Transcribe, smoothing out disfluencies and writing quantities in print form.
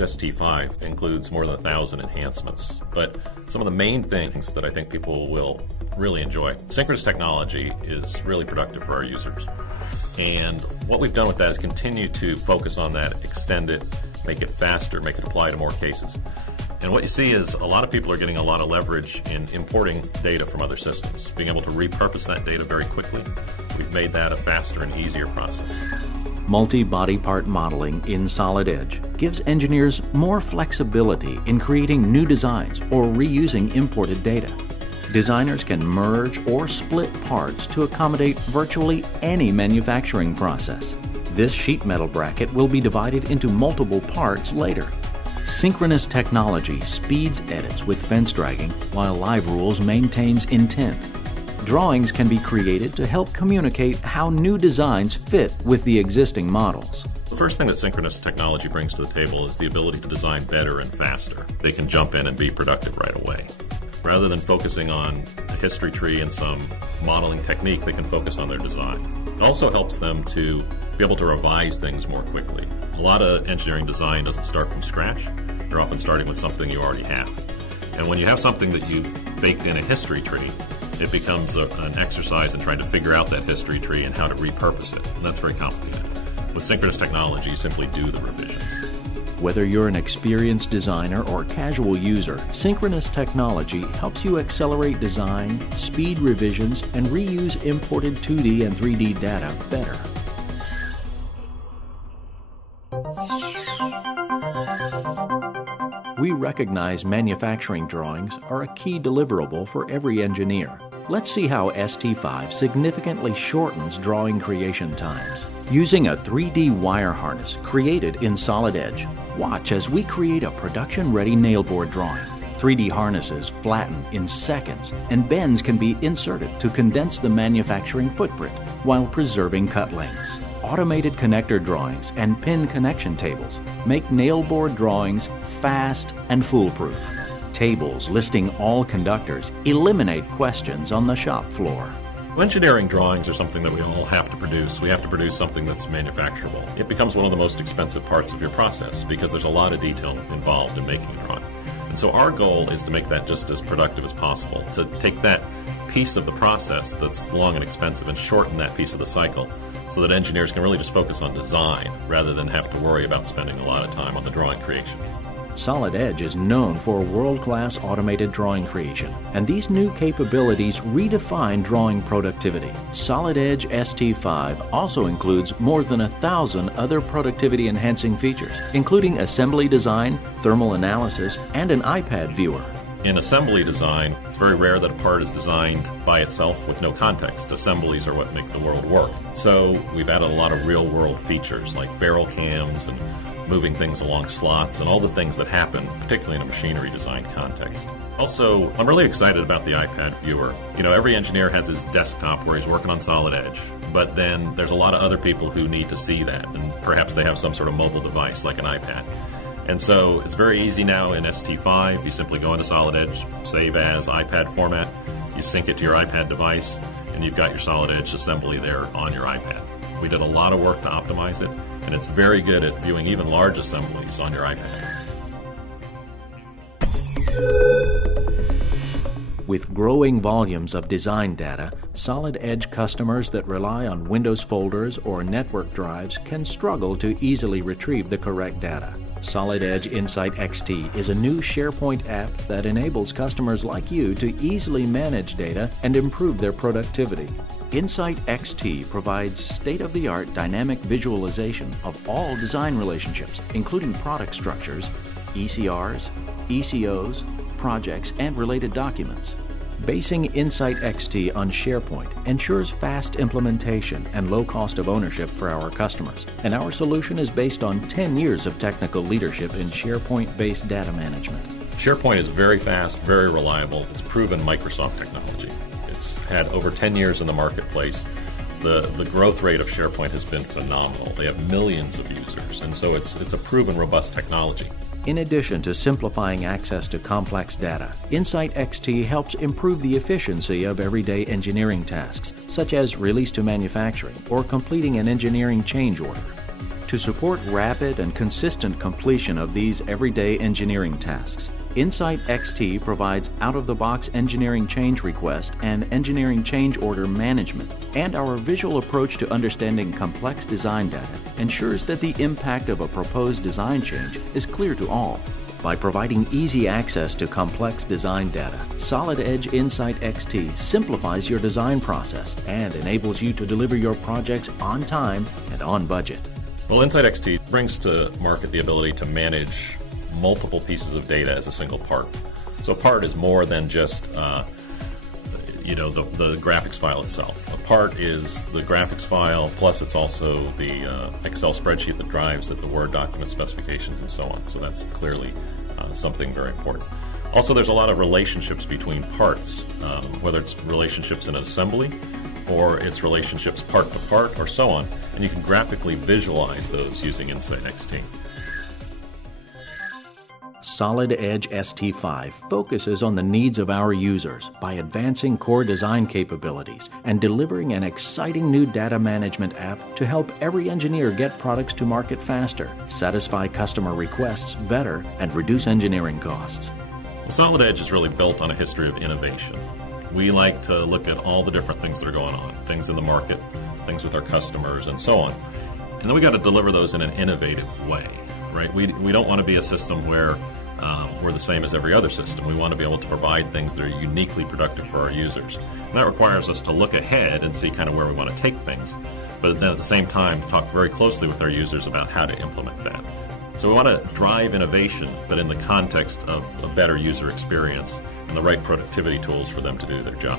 Edge ST5 includes more than 1,000 enhancements, but some of the main things that I think people will really enjoy. Synchronous technology is really productive for our users. And what we've done with that is continue to focus on that, extend it, make it faster, make it apply to more cases. And what you see is a lot of people are getting a lot of leverage in importing data from other systems, being able to repurpose that data very quickly. We've made that a faster and easier process. Multi-body part modeling in Solid Edge gives engineers more flexibility in creating new designs or reusing imported data. Designers can merge or split parts to accommodate virtually any manufacturing process. This sheet metal bracket will be divided into multiple parts later. Synchronous technology speeds edits with fence dragging, while Live Rules maintains intent. Drawings can be created to help communicate how new designs fit with the existing models. The first thing that synchronous technology brings to the table is the ability to design better and faster. They can jump in and be productive right away. Rather than focusing on a history tree and some modeling technique, they can focus on their design. It also helps them to be able to revise things more quickly. A lot of engineering design doesn't start from scratch. They're often starting with something you already have. And when you have something that you've baked in a history tree, it becomes an exercise in trying to figure out that history tree and how to repurpose it. And that's very complicated. With synchronous technology, you simply do the revision. Whether you're an experienced designer or casual user, synchronous technology helps you accelerate design, speed revisions, and reuse imported 2D and 3D data better. We recognize manufacturing drawings are a key deliverable for every engineer. Let's see how ST5 significantly shortens drawing creation times. Using a 3D wire harness created in Solid Edge, watch as we create a production-ready nailboard drawing. 3D harnesses flatten in seconds, and bends can be inserted to condense the manufacturing footprint while preserving cut lengths. Automated connector drawings and pin connection tables make nailboard drawings fast and foolproof. Tables listing all conductors eliminate questions on the shop floor. Engineering drawings are something that we all have to produce. We have to produce something that's manufacturable. It becomes one of the most expensive parts of your process because there's a lot of detail involved in making a drawing. And so our goal is to make that just as productive as possible, to take that piece of the process that's long and expensive and shorten that piece of the cycle so that engineers can really just focus on design rather than have to worry about spending a lot of time on the drawing creation. Solid Edge is known for world-class automated drawing creation, and these new capabilities redefine drawing productivity. Solid Edge ST5 also includes more than 1,000 other productivity-enhancing features, including assembly design, thermal analysis, and an iPad viewer. In assembly design, it's very rare that a part is designed by itself with no context. Assemblies are what make the world work. So we've added a lot of real-world features like barrel cams and moving things along slots and all the things that happen, particularly in a machinery design context. Also, I'm really excited about the iPad viewer. You know, every engineer has his desktop where he's working on Solid Edge, but then there's a lot of other people who need to see that, and perhaps they have some sort of mobile device like an iPad. And so it's very easy now in ST5. You simply go into Solid Edge, save as iPad format, you sync it to your iPad device, and you've got your Solid Edge assembly there on your iPad. We did a lot of work to optimize it, and it's very good at viewing even large assemblies on your iPad. With growing volumes of design data, Solid Edge customers that rely on Windows folders or network drives can struggle to easily retrieve the correct data. Solid Edge Insight XT is a new SharePoint app that enables customers like you to easily manage data and improve their productivity. Insight XT provides state-of-the-art dynamic visualization of all design relationships, including product structures, ECRs, ECOs, projects, and related documents. Basing Insight XT on SharePoint ensures fast implementation and low cost of ownership for our customers, and our solution is based on 10 years of technical leadership in SharePoint-based data management. SharePoint is very fast, very reliable. It's proven Microsoft technology. It's had over 10 years in the marketplace. The growth rate of SharePoint has been phenomenal. They have millions of users, and so it's a proven, robust technology. In addition to simplifying access to complex data, Insight XT helps improve the efficiency of everyday engineering tasks, such as release to manufacturing or completing an engineering change order. To support rapid and consistent completion of these everyday engineering tasks, Insight XT provides out-of-the-box engineering change request and engineering change order management, and our visual approach to understanding complex design data ensures that the impact of a proposed design change is clear to all. By providing easy access to complex design data, Solid Edge Insight XT simplifies your design process and enables you to deliver your projects on time and on budget. Well, Insight XT brings to market the ability to manage multiple pieces of data as a single part. So a part is more than just the graphics file itself. A part is the graphics file, plus it's also the Excel spreadsheet that drives it, the Word document specifications, and so on. So that's clearly something very important. Also, there's a lot of relationships between parts, whether it's relationships in an assembly or it's relationships part to part or so on, and you can graphically visualize those using Insight XT. Solid Edge ST5 focuses on the needs of our users by advancing core design capabilities and delivering an exciting new data management app to help every engineer get products to market faster, satisfy customer requests better, and reduce engineering costs. Well, Solid Edge is really built on a history of innovation. We like to look at all the different things that are going on, things in the market, things with our customers, and so on. And then we got to deliver those in an innovative way, right? We don't want to be a system where we're the same as every other system. We want to be able to provide things that are uniquely productive for our users. And that requires us to look ahead and see kind of where we want to take things, but then at the same time talk very closely with our users about how to implement that. So we want to drive innovation, but in the context of a better user experience and the right productivity tools for them to do their job.